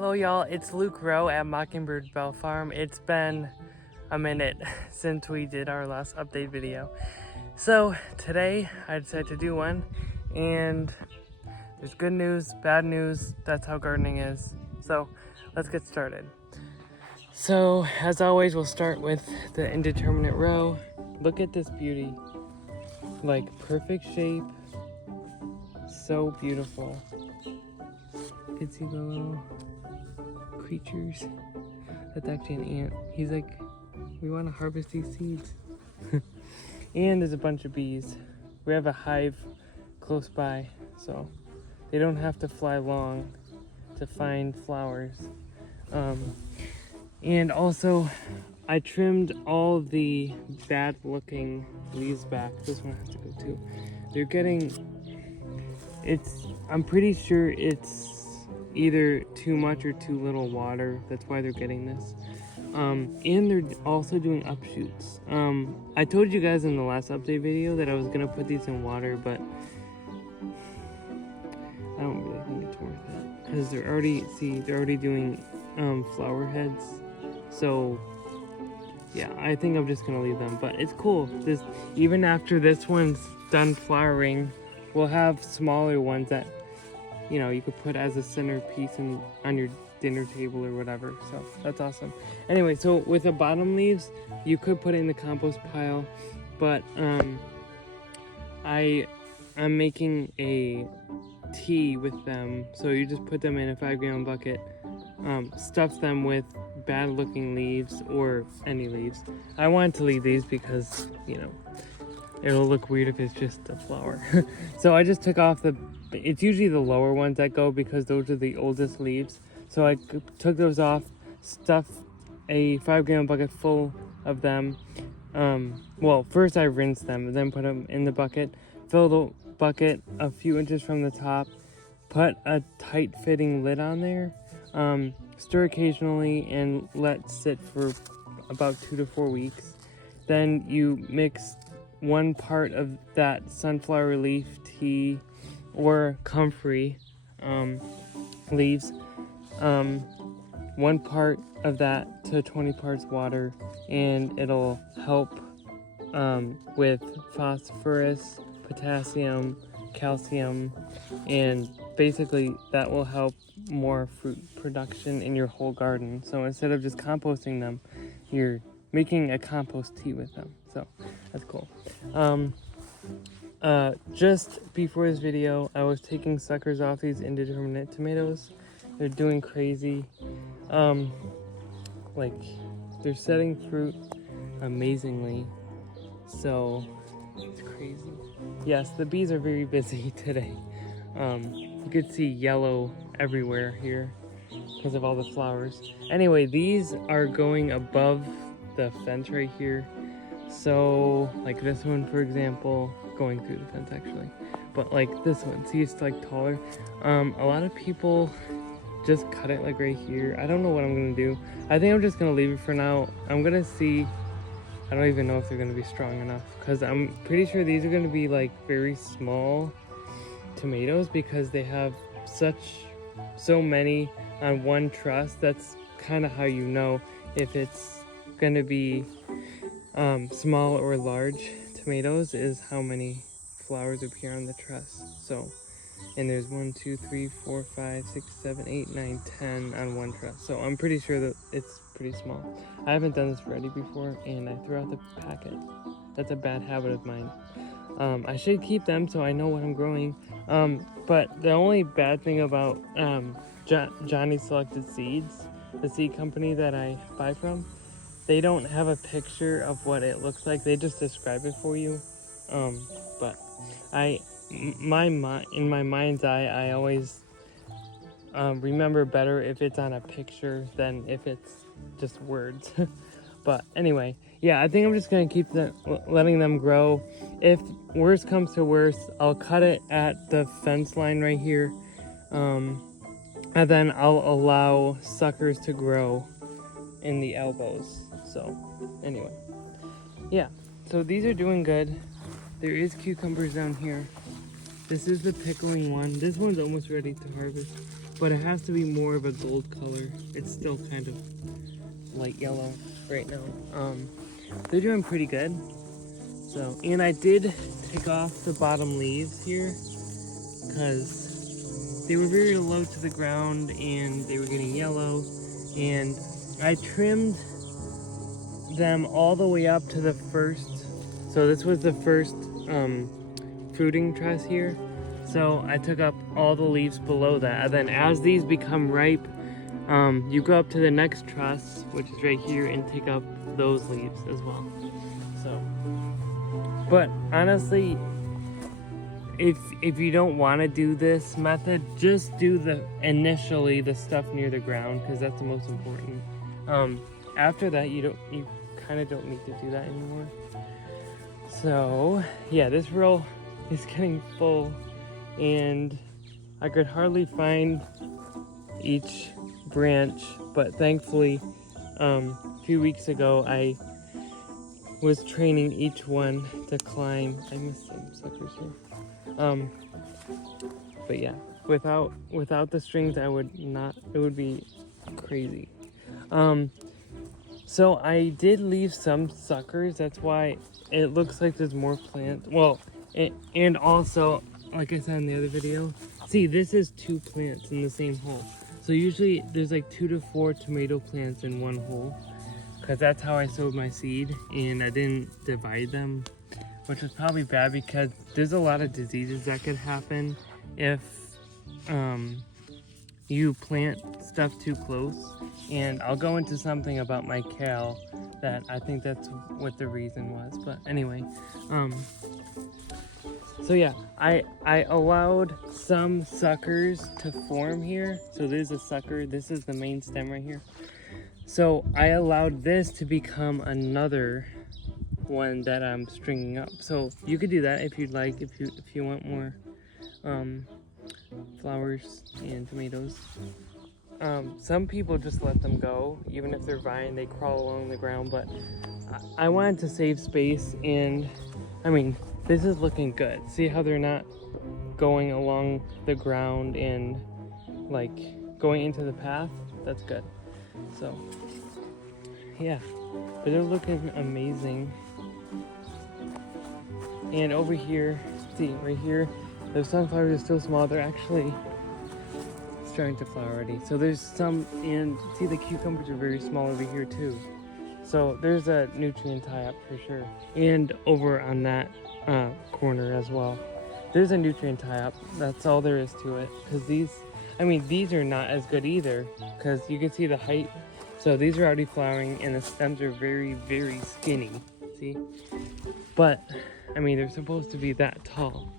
Hello y'all, it's Luke Rowe at Mockingbird Bell Farm. It's been a minute since we did our last update video. So today I decided to do one, and there's good news, bad news. That's how gardening is. So let's get started. So as always, we'll start with the indeterminate row. Look at this beauty. Like perfect shape. So beautiful. You can see the little creatures. That's actually an ant. He's like, we want to harvest these seeds. And there's a bunch of bees. We have a hive close by, so they don't have to fly long to find flowers. And also, I trimmed all the bad looking leaves back. This one has to go too. They're getting, I'm pretty sure it's either too much or too little water. That's why they're getting this. And they're also doing upshoots. I told you guys in the last update video that I was gonna put these in water, but I don't really think it's worth it because they're already doing flower heads. So yeah, I think I'm just gonna leave them. But it's cool. Even after this one's done flowering, we'll have smaller ones that, you know, you could put as a centerpiece on your dinner table or whatever. So that's awesome. Anyway, so with the bottom leaves, you could put it in the compost pile, but I'm making a tea with them. So you just put them in a 5-gallon bucket, stuff them with bad looking leaves or any leaves. I wanted to leave these because, you know, it'll look weird if it's just a flower. So I just took off it's usually the lower ones that go because those are the oldest leaves. So I took those off, stuffed a 5-gallon bucket full of them. Well, first I rinsed them and then put them in the bucket, filled the bucket a few inches from the top, put a tight fitting lid on there, stir occasionally and let sit for about 2 to 4 weeks. Then you mix 1 part of that sunflower leaf tea or comfrey leaves, 1 part of that to 20 parts water, and it'll help with phosphorus, potassium, calcium, and basically that will help more fruit production in your whole garden. So instead of just composting them, you're making a compost tea with them. So that's cool. Just before this video, I was taking suckers off these indeterminate tomatoes. They're doing crazy. Like, they're setting fruit amazingly. So it's crazy. Yes, the bees are very busy today. You could see yellow everywhere here because of all the flowers. Anyway, these are going above the fence right here. So like this one, for example, going through the fence actually, but like this one, see, it's like taller. A lot of people just cut it like right here. I don't know what I'm gonna do. I think I'm just gonna leave it for now. I'm gonna see. I don't even know if they're gonna be strong enough because I'm pretty sure these are gonna be like very small tomatoes because they have so many on one truss. That's kind of how you know if it's gonna be small or large tomatoes, is how many flowers appear on the truss. So, and there's 1, 2, 3, 4, 5, 6, 7, 8, 9, 10 on one truss. So I'm pretty sure that it's pretty small. I haven't done this already before, and I threw out the packet. That's a bad habit of mine. I should keep them so I know what I'm growing. But the only bad thing about Johnny Selected Seeds, the seed company that I buy from, they don't have a picture of what it looks like. They just describe it for you. But in my mind's eye, I always remember better if it's on a picture than if it's just words. But anyway, yeah, I think I'm just gonna keep letting them grow. If worst comes to worst, I'll cut it at the fence line right here, and then I'll allow suckers to grow in the elbows. So anyway, yeah, so these are doing good. There is cucumbers down here. This is the pickling one. This one's almost ready to harvest. but it has to be more of a gold color. It's still kind of light yellow right now. They're doing pretty good. So, and I did take off the bottom leaves here because they were very low to the ground and they were getting yellow, and I trimmed them all the way up to the first. So this was the first fruiting truss here. So I took up all the leaves below that, and then as these become ripe, you go up to the next truss, which is right here, and take up those leaves as well. So, but honestly, if you don't want to do this method, just do initially the stuff near the ground, because that's the most important. After that, you kind of don't need to do that anymore. So yeah, this row is getting full, and I could hardly find each branch, but thankfully a few weeks ago I was training each one to climb. I missed some suckers here. But yeah, without the strings, I would not, it would be crazy. So I did leave some suckers, that's why it looks like there's more plants. Well, and also, like I said in the other video, see, this is 2 plants in the same hole. So usually there's like 2 to 4 tomato plants in one hole, because that's how I sowed my seed, and I didn't divide them, which was probably bad because there's a lot of diseases that could happen if you plant stuff too close. And I'll go into something about my kale that I think that's what the reason was. But anyway, so yeah, I allowed some suckers to form here. So there's a sucker, this is the main stem right here. So I allowed this to become another one that I'm stringing up. So you could do that if you'd like, if you want more flowers and tomatoes. Some people just let them go, even if they're vine, they crawl along the ground, but I wanted to save space, and I mean, this is looking good. See how they're not going along the ground and like going into the path? That's good. So yeah, but they're looking amazing. And over here, see right here, the sunflowers are still small. They're actually starting to flower already. So there's some, and see the cucumbers are very small over here too. So there's a nutrient tie-up for sure. And over on that corner as well, there's a nutrient tie-up. That's all there is to it. Because these, I mean, these are not as good either, because you can see the height. So these are already flowering, and the stems are very, very skinny. See? But I mean, they're supposed to be that tall,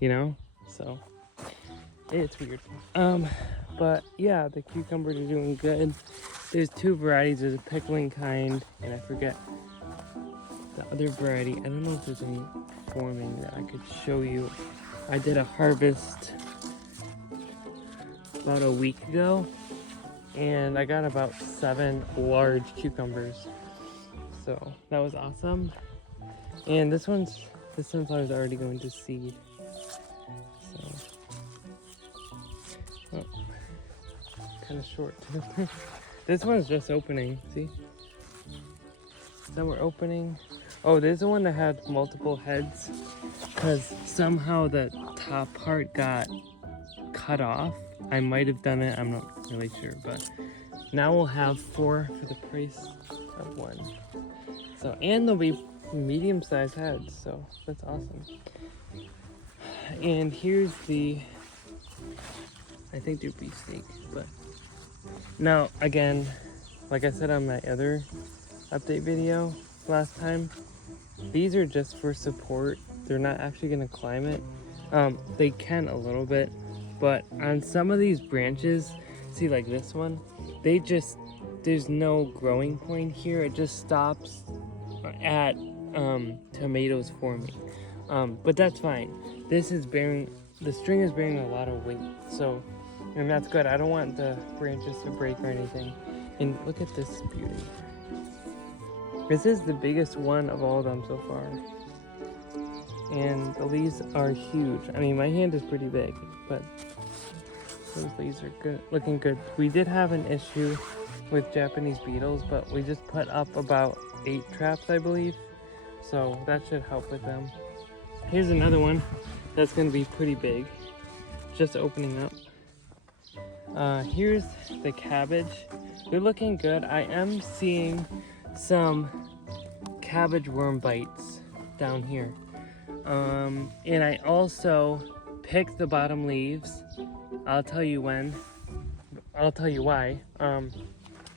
you know? So it's weird. But yeah, the cucumbers are doing good. There's 2 varieties. There's a pickling kind, and I forget the other variety. I don't know if there's any forming that I could show you. I did a harvest about a week ago, and I got about 7 large cucumbers. So that was awesome. And this sunflower is already going to seed. So, oh, kind of short too. This one's just opening, see? Some were opening. Oh, there's the one that had multiple heads, because somehow the top part got cut off. I might have done it, I'm not really sure, but now we'll have 4 for the price of 1. So, and they'll be medium-sized heads, so that's awesome. And here's the, I think they're beefsteak, but now again, like I said on my other update video last time, these are just for support. They're not actually going to climb it. They can a little bit, but on some of these branches, see like this one, they just, there's no growing point here. It just stops at tomatoes forming. But that's fine. This is bearing, the string is bearing a lot of weight, so, and that's good. I don't want the branches to break or anything. And look at this beauty. This is the biggest one of all of them so far. And the leaves are huge. I mean, my hand is pretty big, but Those leaves are good, looking good. We did have an issue with Japanese beetles, but we just put up about 8 traps, I believe. So that should help with them. Here's another one that's gonna be pretty big. Just opening up. Here's the cabbage. They're looking good. I am seeing some cabbage worm bites down here. And I also picked the bottom leaves. I'll tell you when. I'll tell you why.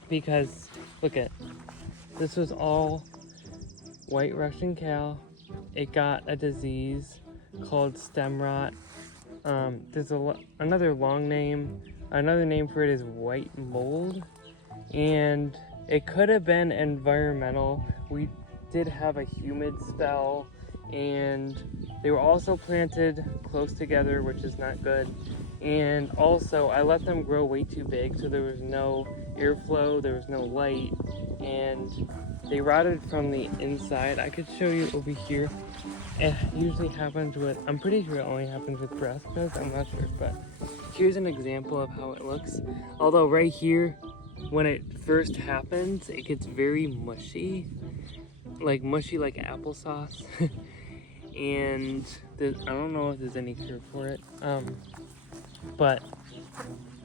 Because look at this, was all white Russian kale. It got a disease called stem rot. There's another long name. Another name for it is white mold, and it could have been environmental. We did have a humid spell, and they were also planted close together, which is not good. And also I let them grow way too big, so there was no airflow, there was no light, and they rotted from the inside. I could show you over here. It usually happens with, I'm pretty sure it only happens with brassicas, I'm not sure, but here's an example of how it looks. Although right here, when it first happens, it gets very mushy like applesauce. And I don't know if there's any cure for it, but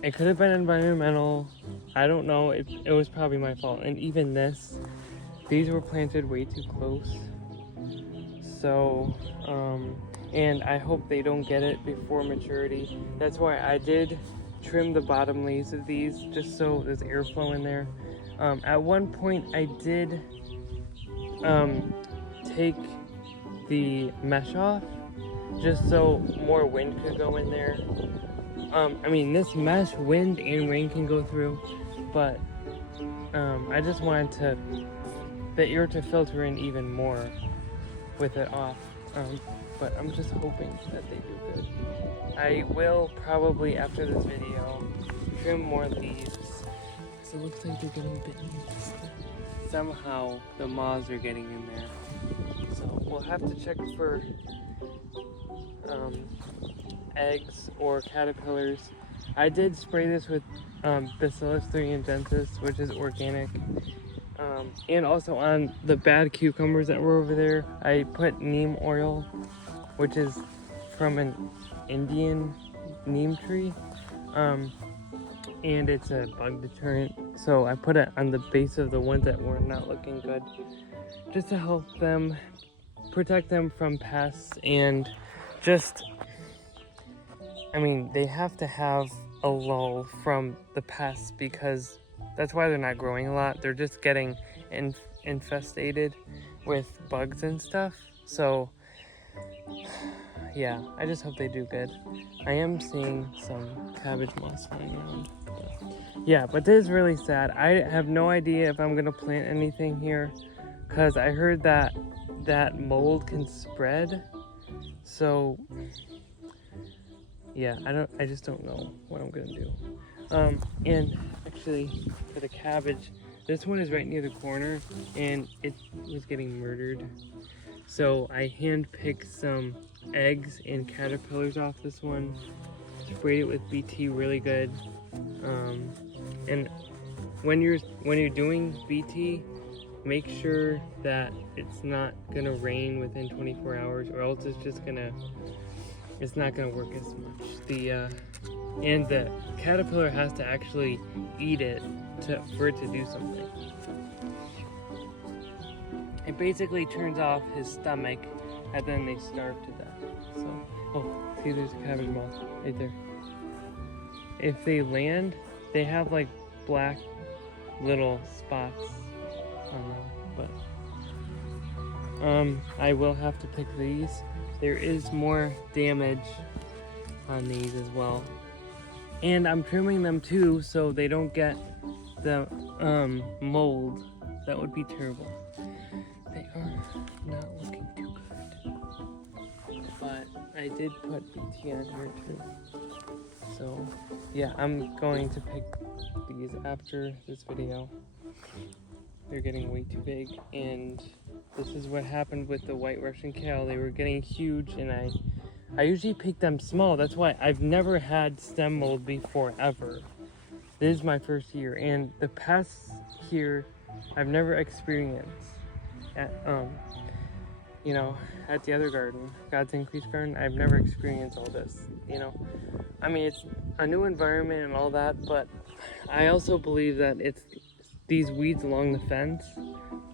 it could have been environmental. I don't know, it was probably my fault. And even these were planted way too close. So, and I hope they don't get it before maturity. That's why I did trim the bottom leaves of these, just so there's airflow in there. At one point I did take the mesh off, just so more wind could go in there. I mean, this mesh, wind and rain can go through, but I just wanted the air to filter in even more with it off. But I'm just hoping that they do good. I will probably, after this video, trim more leaves, because it looks like they're getting bitten. Somehow the moths are getting in there. So we'll have to check for eggs or caterpillars. I did spray this with Bacillus thuringiensis, which is organic. And also on the bad cucumbers that were over there, I put neem oil, which is from an Indian neem tree. And it's a bug deterrent. So I put it on the base of the ones that were not looking good, just to help them, protect them from pests, and just, I mean, they have to have a lull from the pests, because that's why they're not growing a lot. They're just getting infestated with bugs and stuff. So yeah, I just hope they do good. I am seeing some cabbage moss flying around. Yeah, but this is really sad. I have no idea if I'm gonna plant anything here, because I heard that mold can spread. So yeah, I just don't know what I'm gonna do. And actually, for the cabbage, this one is right near the corner, and it was getting murdered. So I hand-picked some eggs and caterpillars off this one, sprayed it with BT really good. And when you're doing BT, make sure that it's not gonna rain within 24 hours, or else it's not gonna work as much. And the caterpillar has to actually eat it for it to do something. It basically turns off his stomach, and then they starve to death. So, oh, see, there's a cabbage moth right there. If they land, they have like black little spots on them, but I will have to pick these. There is more damage on these as well, and I'm trimming them too so they don't get the mold. That would be terrible. They are not looking too good, but I did put BT on here too. So yeah, I'm going to pick these after this video. They're getting way too big, and this is what happened with the white Russian kale. They were getting huge, and I usually pick them small. That's why I've never had stem mold before, ever. This is my first year, and the past here, I've never experienced at, you know, at the other garden, God's Increased Garden, I've never experienced all this, you know. I mean, it's a new environment and all that, but I also believe that it's these weeds along the fence.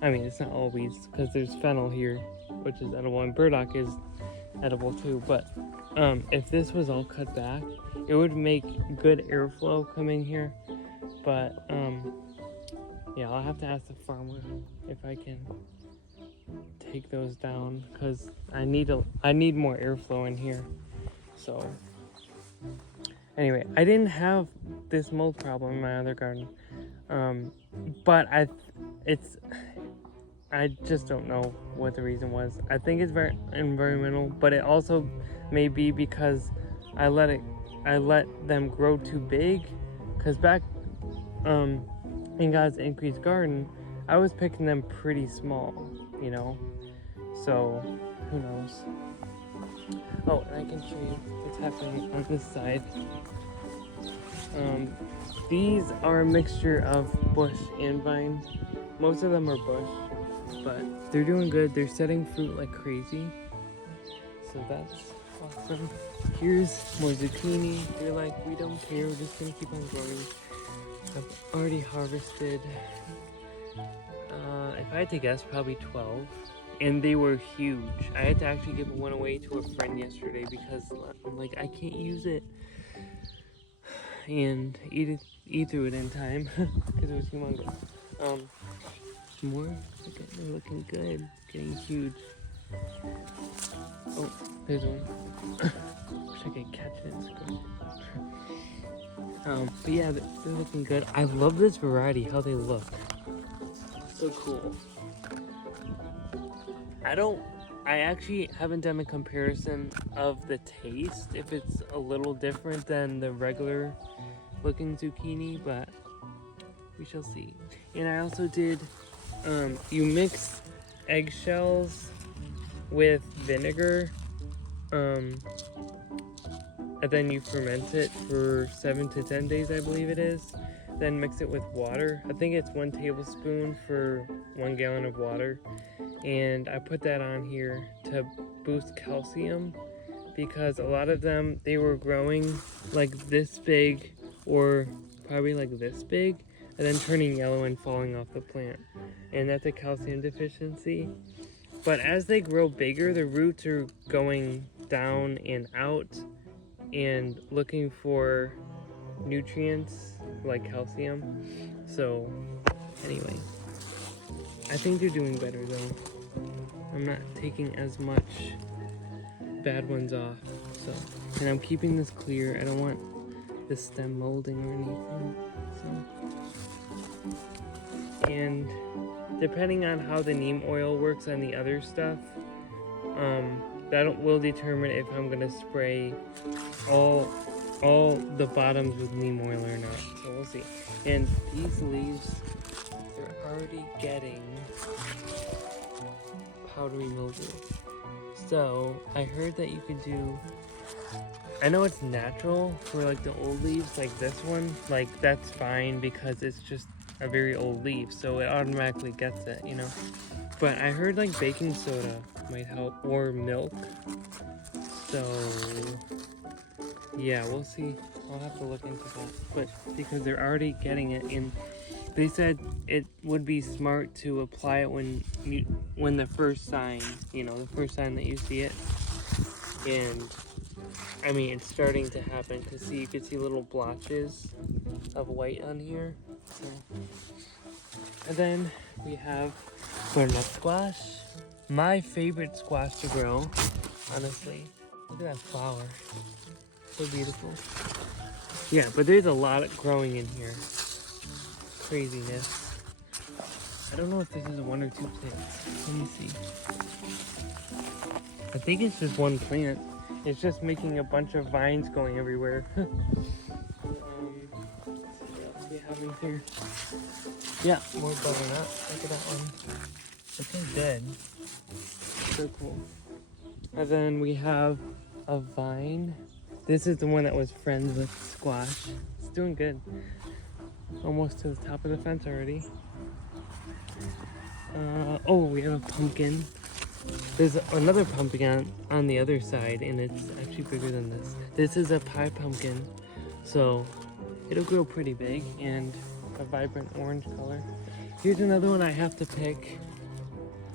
I mean, it's not all weeds, because there's fennel here, which is edible, and burdock is edible too, but if this was all cut back, it would make good airflow come in here. But yeah, I'll have to ask the farmer if I can take those down, because I need more airflow in here. So anyway, I didn't have this mold problem in my other garden, but I just don't know what the reason was. I think it's very environmental, but it also may be because I let them grow too big. Because back in God's Increased Garden, I was picking them pretty small, you know. So who knows? Oh, and I can show you what's happening on this side. These are a mixture of bush and vine. Most of them are bush, but they're doing good. They're setting fruit like crazy, so that's awesome. Here's more zucchini. They're like, we don't care, we're just gonna keep on growing. I've already harvested, if I had to guess, probably 12, and they were huge. I had to actually give one away to a friend yesterday because I'm like, I can't use it and eat through it in time because it was humongous. More, they're looking good, getting huge. Oh, there's one. Wish I could catch it. But yeah, they're looking good. I love this variety, how they look. So cool. I actually haven't done a comparison of the taste, if it's a little different than the regular looking zucchini, but we shall see. And I also did, you mix eggshells with vinegar, and then you ferment it for 7 to 10 days, I believe it is. Then mix it with water. I think it's 1 tablespoon for 1 gallon of water. And I put that on here to boost calcium, because a lot of them, they were growing like this big or probably like this big, and then turning yellow and falling off the plant. And that's a calcium deficiency. But as they grow bigger, the roots are going down and out and looking for nutrients like calcium. So anyway, I think they're doing better though. I'm not taking as much bad ones off. So, and I'm keeping this clear. I don't want the stem molding or anything. So, and depending on how the neem oil works on the other stuff, that will determine if I'm gonna spray all the bottoms with neem oil or not. So we'll see. And these leaves, they're already getting powdery mildew. So I heard that you could do, I know it's natural for like the old leaves, like this one, like that's fine because it's just a very old leaf, so it automatically gets it, you know. But I heard like baking soda might help, or milk. So yeah, we'll see. I'll have to look into that. But because they're already getting it, and they said it would be smart to apply it when the first sign, you know, the first sign that you see it. And I mean, it's starting to happen, because see, you can see little blotches of white on here. So. And then we have butternut squash. My favorite squash to grow, honestly. Look at that flower. So beautiful. Yeah, but there's a lot growing in here. Craziness. I don't know if this is 1 or 2 plants. Let me see. I think it's just 1 plant. It's just making a bunch of vines going everywhere. Let's see what else we have in here. Yeah, more butternut. Look at that one. Looking good. So cool. And then we have a vine. This is the one that was friends with squash. It's doing good. Almost to the top of the fence already. Oh, we have a pumpkin. There's another pumpkin on the other side, and it's actually bigger than this. This is a pie pumpkin, so it'll grow pretty big and a vibrant orange color. Here's another one I have to pick.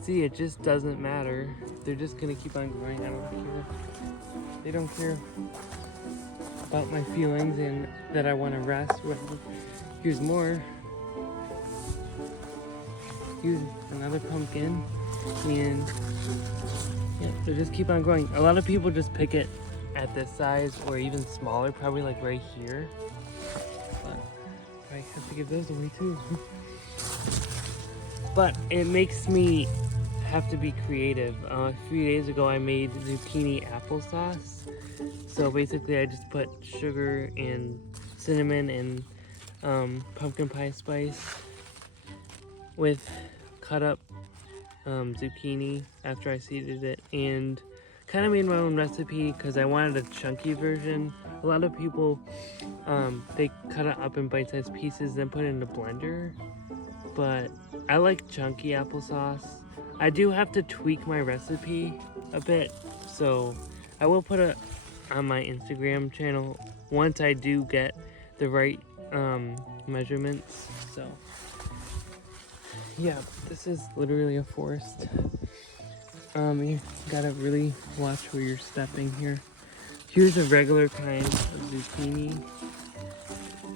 See, it just doesn't matter. They're just gonna keep on growing. I don't care. They don't care about my feelings and that I want to rest. Here's more. Here's another pumpkin, and yeah, they just keep on growing. A lot of people just pick it at this size or even smaller, probably like right here. But I have to give those away too. But it makes me have to be creative. A few days ago I made zucchini applesauce. So basically I just put sugar and cinnamon and pumpkin pie spice with cut up zucchini after I seeded it, and kind of made my own recipe because I wanted a chunky version. A lot of people, they cut it up in bite-sized pieces then put it in a blender, but I like chunky applesauce. I do have to tweak my recipe a bit, so I will put it on my Instagram channel once I do get the right measurements. So yeah, this is literally a forest. You gotta really watch where you're stepping here. Here's a regular kind of zucchini,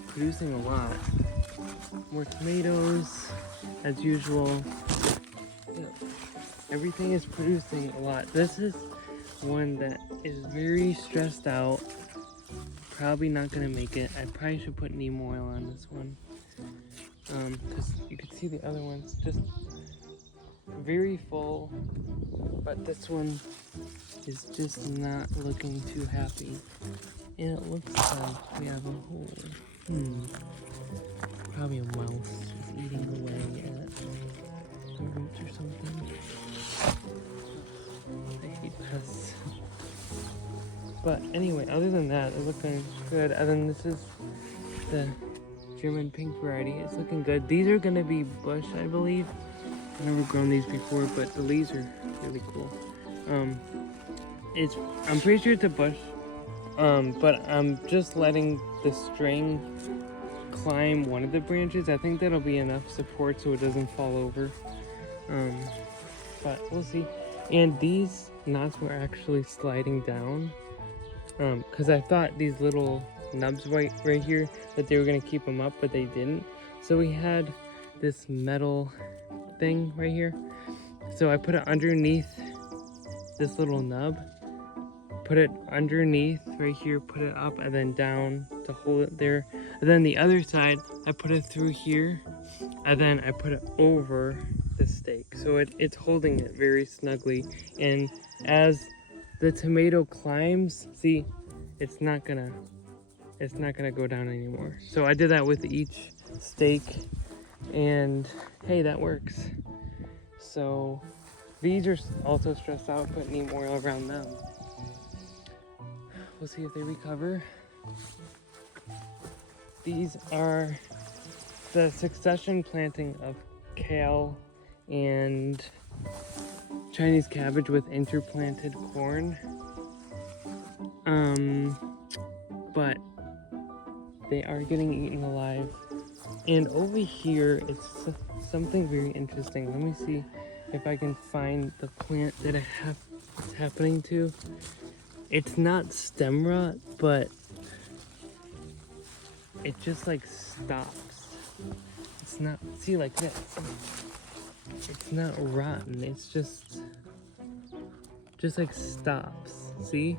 producing a lot. More tomatoes, as usual. Yeah, everything is producing a lot. This is one that is very stressed out. Probably not gonna make it. I probably should put neem oil on this one. Because you can see the other ones just very full, but this one is just not looking too happy. And it looks like we have a hole. Probably a mouse just eating away at the roots or something. I hate pests. But anyway, other than that, it's looking good. And then this is the German pink variety. It's looking good. These are gonna be bush, I believe. I've never grown these before, but the leaves are really cool. I'm pretty sure it's a bush, but I'm just letting the string climb one of the branches. I think that'll be enough support so it doesn't fall over. But we'll see. And these knots were actually sliding down, because I thought these little nubs right here that they were gonna keep them up, but they didn't. So we had this metal thing right here, so I put it underneath this little nub, put it underneath right here, put it up and then down to hold it there, and then the other side I put it through here, and then I put it over the stake, so it's holding it very snugly. And as the tomato climbs, see, it's not gonna go down anymore. So I did that with each stake, and hey, that works. So these are also stressed out, put neem oil around them. We'll see if they recover. These are the succession planting of kale and Chinese cabbage with interplanted corn. But they are getting eaten alive. And over here, it's something very interesting. Let me see if I can find the plant that it's happening to. It's not stem rot, but it just like stops. It's not, see, like this. It's not rotten. It's just like stops. See?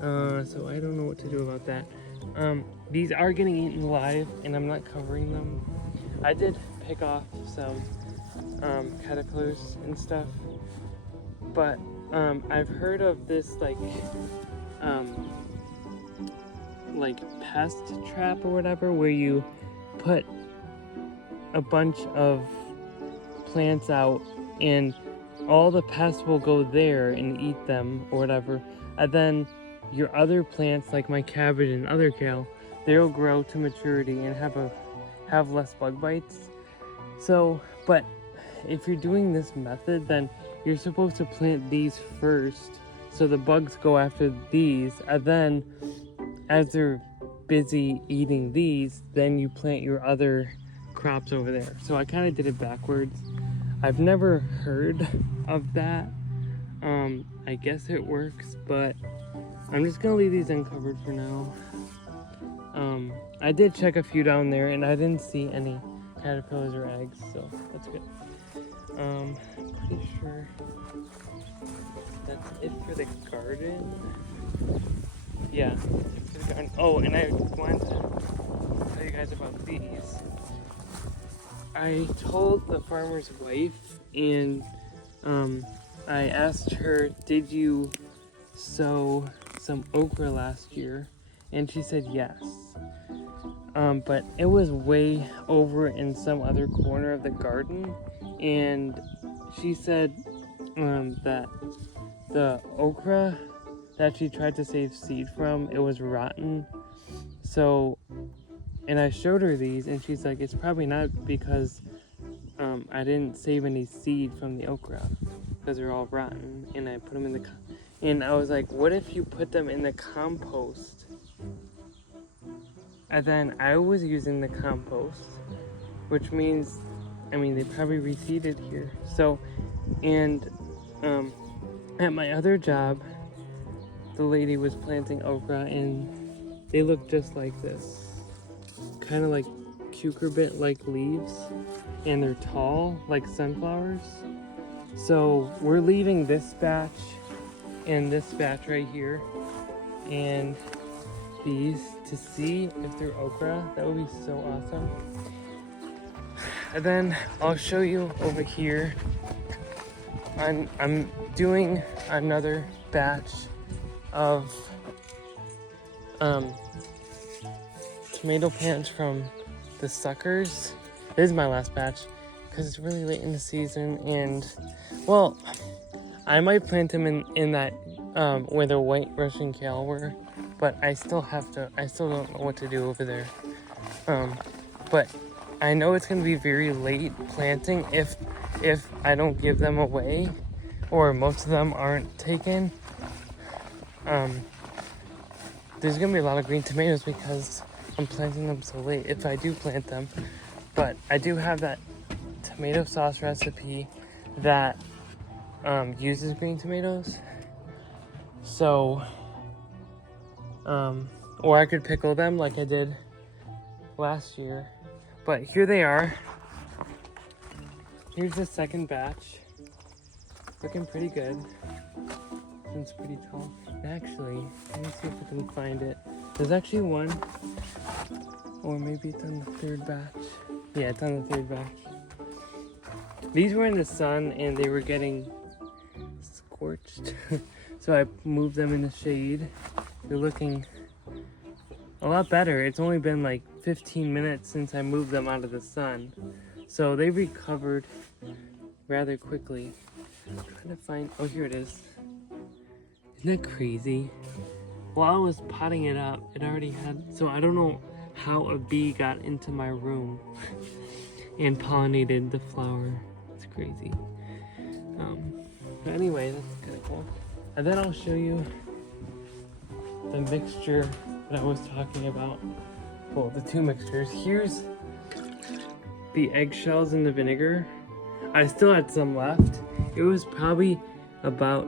So I don't know what to do about that. These are getting eaten alive, and I'm not covering them. I did pick off some caterpillars and stuff, but I've heard of this like pest trap or whatever, where you put a bunch of plants out and all the pests will go there and eat them or whatever. And then your other plants, like my cabbage and other kale, they'll grow to maturity and have less bug bites. So, but if you're doing this method, then you're supposed to plant these first, so the bugs go after these, and then as they're busy eating these, then you plant your other crops over there. So I kind of did it backwards. I've never heard of that. I guess it works, but I'm just gonna leave these uncovered for now. I did check a few down there and I didn't see any caterpillars or eggs, so that's good. Pretty sure that's it for the garden. Yeah, for the garden. Oh, and I wanted to tell you guys about these. I told the farmer's wife, and I asked her, did you sow some okra last year? And she said yes. But it was way over in some other corner of the garden, and she said that the okra that she tried to save seed from, it was rotten. So, and I showed her these, and she's like, it's probably not because I didn't save any seed from the okra, because they're all rotten, and I put them in the and I was like, what if you put them in the compost? And then I was using the compost, which means, I mean, they probably reseeded here. So, and at my other job, the lady was planting okra, and they look just like this. Kind of like cucurbit-like leaves, and they're tall, like sunflowers. So we're leaving this batch and this batch right here, and these to see if they're okra. That would be so awesome. And then I'll show you over here. I'm doing another batch of tomato plants from the suckers. This is my last batch because it's really late in the season, and well, I might plant them in that where the white Russian kale were, but I still don't know what to do over there. But I know it's gonna be very late planting if I don't give them away, or most of them aren't taken. There's gonna be a lot of green tomatoes because I'm planting them so late, if I do plant them. But I do have that tomato sauce recipe that uses green tomatoes. So, or I could pickle them like I did last year. But here they are. Here's the second batch. Looking pretty good. It's pretty tall. Actually, let me see if I can find it. There's actually one, or maybe it's on the third batch. Yeah, it's on the third batch. These were in the sun and they were getting scorched. So I moved them in the shade. They're looking a lot better. It's only been like 15 minutes since I moved them out of the sun. So they recovered rather quickly. I'm trying to find, oh, here it is. Isn't that crazy? While I was potting it up, it already had, so I don't know how a bee got into my room and pollinated the flower. It's crazy. But anyway, that's kind of cool. And then I'll show you the mixture that I was talking about. Well, the two mixtures. Here's the eggshells and the vinegar. I still had some left. It was probably about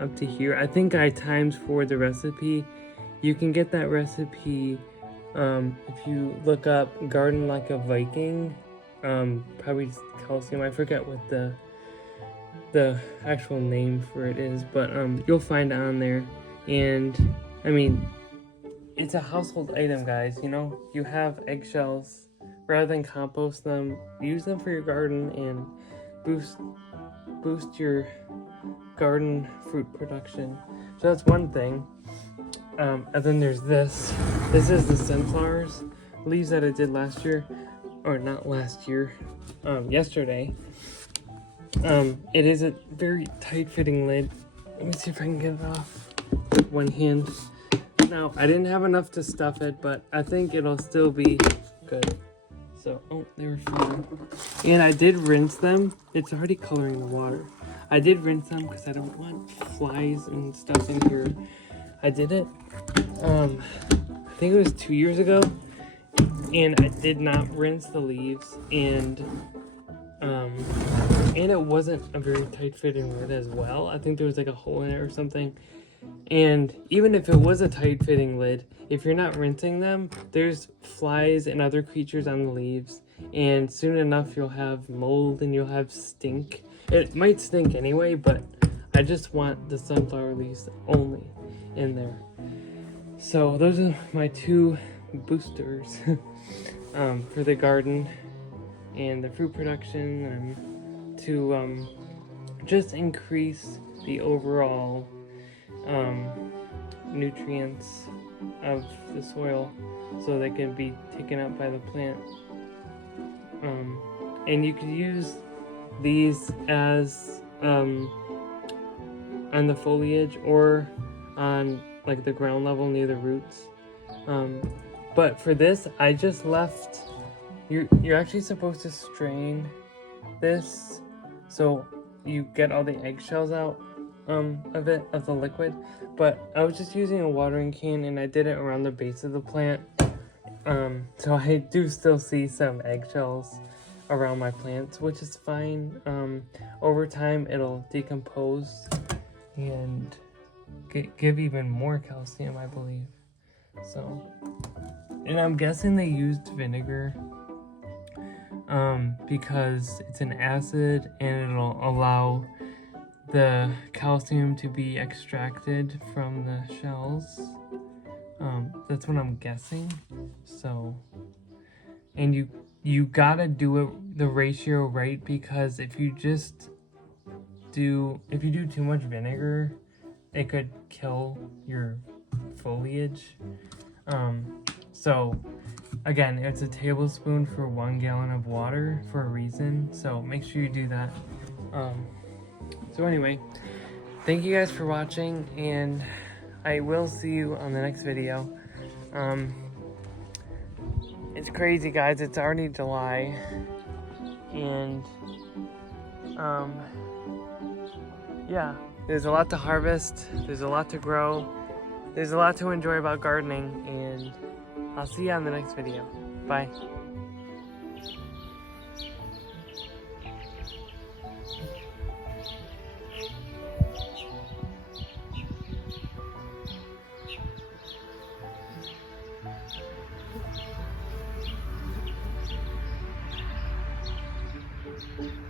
up to here. I think I times for the recipe. You can get that recipe if you look up Garden Like a Viking. Probably calcium. I forget what the actual name for it is, but you'll find it on there. And I mean, it's a household item, guys. You know, you have eggshells. Rather than compost them, use them for your garden and boost your garden fruit production. So that's one thing. And then there's this. This is the sunflowers leaves that I did last year, or not last year, yesterday. It is a very tight-fitting lid. Let me see if I can get it off with one hand. Now, I didn't have enough to stuff it, but I think it'll still be good. So, oh, they were fine. And I did rinse them. It's already coloring the water. I did rinse them because I don't want flies and stuff in here. I did it, I think it was 2 years ago, and I did not rinse the leaves, and it wasn't a very tight fitting lid as well. I think there was like a hole in it or something. And even if it was a tight fitting lid, if you're not rinsing them, there's flies and other creatures on the leaves, and soon enough you'll have mold and you'll have stink. It might stink anyway, but I just want the sunflower leaves only in there. So those are my 2 boosters for the garden and the fruit production, and to just increase the overall nutrients of the soil so they can be taken up by the plant. And you could use these as on the foliage or on like the ground level near the roots. But for this, I just left, you're actually supposed to strain this so you get all the eggshells out of the liquid, but I was just using a watering can and I did it around the base of the plant. So I do still see some eggshells around my plants, which is fine. Over time it'll decompose and give even more calcium, I believe. So, and I'm guessing they used vinegar because it's an acid and it'll allow the calcium to be extracted from the shells. That's what I'm guessing. So, and you gotta do it the ratio right, because if you do too much vinegar, it could kill your foliage. So again, it's a tablespoon for 1 gallon of water for a reason, so make sure you do that. So anyway, thank you guys for watching, and I will see you on the next video. It's crazy, guys, it's already July, and yeah, there's a lot to harvest, there's a lot to grow, there's a lot to enjoy about gardening, and I'll see you on the next video. Bye. Thank you.